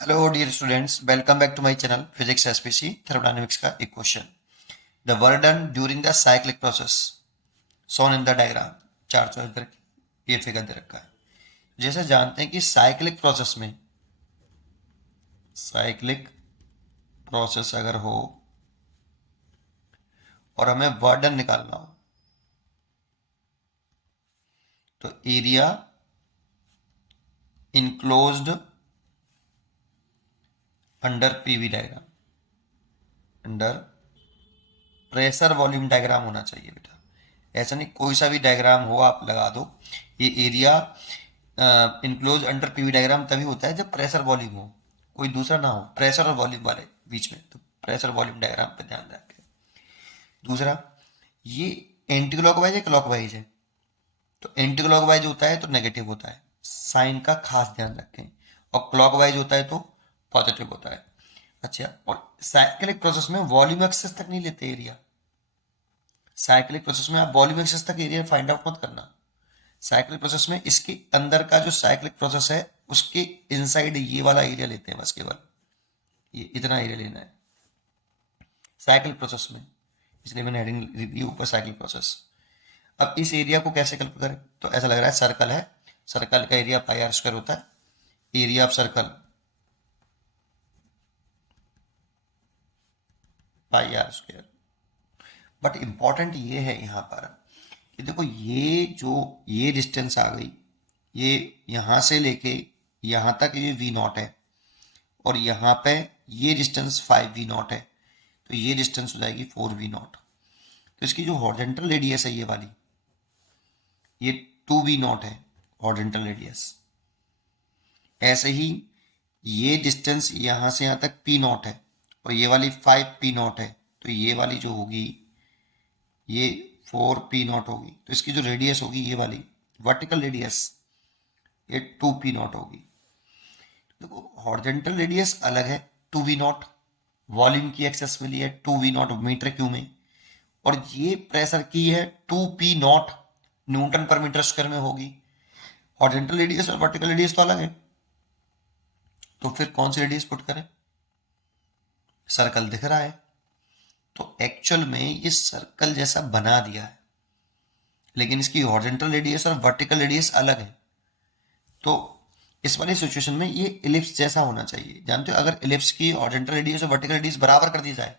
Hello dear students, welcome back to my channel Physics SPC Thermodynamics का एक question. The work done during the cyclic process shown in the diagram. चार चौथ इधर ये figure दे रखा है. जैसे जानते हैं कि साइक्लिक प्रोसेस अगर हो और हमें वर्क डन निकालना हो तो area enclosed under PV diagram, under pressure volume diagram होना चाहिए बेटा. ऐसा नहीं कोई सा भी डायग्राम हो आप लगा दो. ये area enclose under PV diagram तभी होता है जब प्रेशर वॉल्यूम हो, कोई दूसरा ना हो. प्रेशर और वॉल्यूम वाले बीच में, तो प्रेशर वॉल्यूम डायग्राम पे ध्यान रखें. दूसरा, ये एंटी क्लॉकवाइज है क्लॉकवाइज है, तो एंटी क्लॉकवाइज होता है तो नेगेटिव होता है, साइन का खास ध्यान रखें. और क्लॉकवाइज होता है तो पॉजिटिव होता है. अच्छा, और साइक्लिक प्रोसेस में वॉल्यूम एक्सेस तक नहीं लेते एरिया. साइक्लिक प्रोसेस में आप वॉल्यूम एक्सेस तक एरिया फाइंड आउट मत करना. साइक्लिक प्रोसेस में इसके अंदर का जो साइक्लिक प्रोसेस है उसके इनसाइड ये वाला एरिया लेते हैं बस, केवल ये इतना एरिया लेना है साइक्लिक प्रोसेस में. इसलिए मैंने हेडिंग दी ऊपर साइक्लिक प्रोसेस. अब इस एरिया को कैसे कैलकुलेट करें, तो ऐसा लग रहा है सर्कल है, सर्कल का एरिया पाई आर स्क्वायर होता है. Area of circle pi R square. But important ये है यहाँ पर कि देखो ये डिस्टेंस आ गई, ये यहाँ से लेके यहाँ तक ये वी नॉट है, और यहाँ पे ये डिस्टेंस 5 वी नॉट है, तो ये डिस्टेंस हो जाएगी 4 वी नॉट. तो इसकी जो हॉरिजॉन्टल रेडियस है ये वाली, ये 2 वी नॉट है हॉरिजॉन्टल रेडियस. ऐसे ही ये डिस्टेंस यहाँ से यहाँ तक पी नॉट है, और ये वाली 5 पी नॉट है, तो ये वाली जो होगी ये 4 पी नॉट होगी. तो इसकी जो रेडियस होगी ये वाली वर्टिकल रेडियस, ये 2 पी नॉट होगी. देखो हॉरिजॉन्टल रेडियस अलग है 2 वी नॉट, वॉल्यूम की एक्सेस मिली है 2 वी नॉट मीटर क्यूब में, और ये प्रेशर की है 2 पी नॉट न्यूटन पर मीटर स्क्वायर में होगी. हॉरिजॉन्टल रेडियस और वर्टिकल रेडियस तो अलग है, तो फिर कौन सी रेडियस पुट करें. सर्कल दिख रहा है तो एक्चुअल में ये सर्कल जैसा बना दिया है, लेकिन इसकी हॉरिजॉन्टल रेडियस और वर्टिकल रेडियस अलग है. तो इस वाली सिचुएशन में ये इलिप्स जैसा होना चाहिए. जानते हो, अगर इलिप्स की हॉरिजॉन्टल रेडियस और वर्टिकल रेडियस बराबर कर दी जाए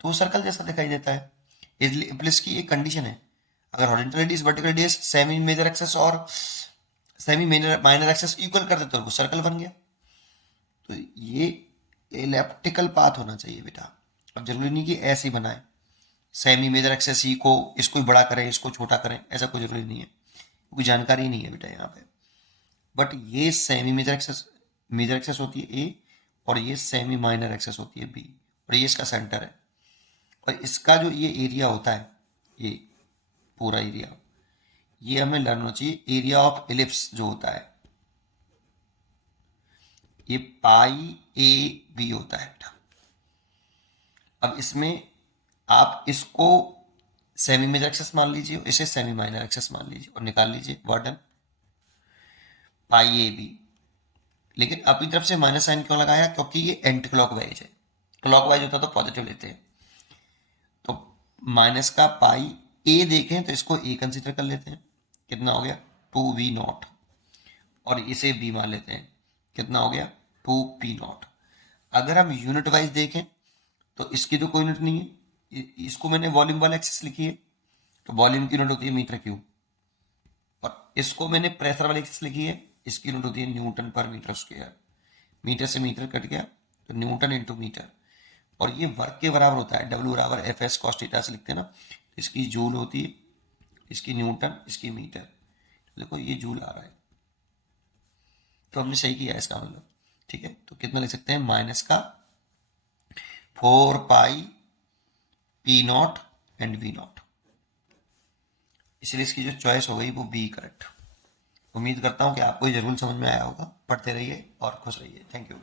तो वो सर्कल जैसा दिखाई देता है. इलिप्स की एक कंडीशन है, अगर horizontal radius vertical radius semi major axes और सेमी माइनर एक्सेस इक्वल कर देते तो वो सर्कल बन गया. तो ये एलिप्टिकल पाथ होना चाहिए बेटा. अब जरूरी नहीं कि ऐसे ही बनाए, सेमी मेजर एक्सेस ही को इसको बड़ा करें इसको छोटा करें, ऐसा कोई जरूरी नहीं है, क्योंकि जानकारी नहीं है बेटा यहाँ पे. बट ये सेमी मेजर एक्सेस होती है ए, और ये सेमी माइनर एक्सेस होती है बी, और ये इसका सेंटर है. और इसका जो ये एरिया होता है, ये पूरा एरिया, ये हमें लर्न होना चाहिए. एरिया ऑफ इलिप्स जो होता है ये पाई ए बी होता है बेटा. अब इसमें आप इसको सेमी मेजर एक्सेस मान लीजिए, इसे सेमी माइनर एक्सेस मान लीजिए, और निकाल लीजिए वर्डन पाई ए बी. लेकिन अपनी तरफ से माइनस साइन क्यों लगाया, क्योंकि ये एंटी क्लॉकवाइज है. क्लॉकवाइज होता तो पॉजिटिव लेते हैं. तो माइनस का पाई ए देखें तो इसको ए कंसिडर कर लेते हैं, कितना हो गया 2 वी नॉट, और इसे बी मान लेते हैं, कितना हो गया 2 पी नॉट. अगर हम यूनिट वाइज देखें तो इसकी तो कोई यूनिट नहीं है, इसको मैंने वॉल्यूम वाला एक्सेस लिखी है, तो वॉल्यूम की यूनिट होती है मीटर क्यूब. और इसको मैंने प्रेशर वाली एक्सेस लिखी है, इसकी यूनिट होती है न्यूटन पर मीटर स्क्वायर. मीटर से मीटर कट गया तो न्यूटन इंटू मीटर. और ये वर्क के बराबर होता है, डब्ल्यू बराबर एफ एस कॉस थीटा से लिखते हैं ना. तो इसकी जूल होती है, इसकी न्यूटन, इसकी मीटर. तो देखो ये जूल आ रहा है, तो हमने सही किया इसका मतलब. ठीक है, तो कितना लिख सकते हैं, माइनस का 4 pi P naught and V naught. इसलिए इसकी जो चॉइस हो गई वो बी करेक्ट. उम्मीद करता हूँ कि आपको ये जरूर समझ में आया होगा. पढ़ते रहिए और खुश रहिए. Thank you.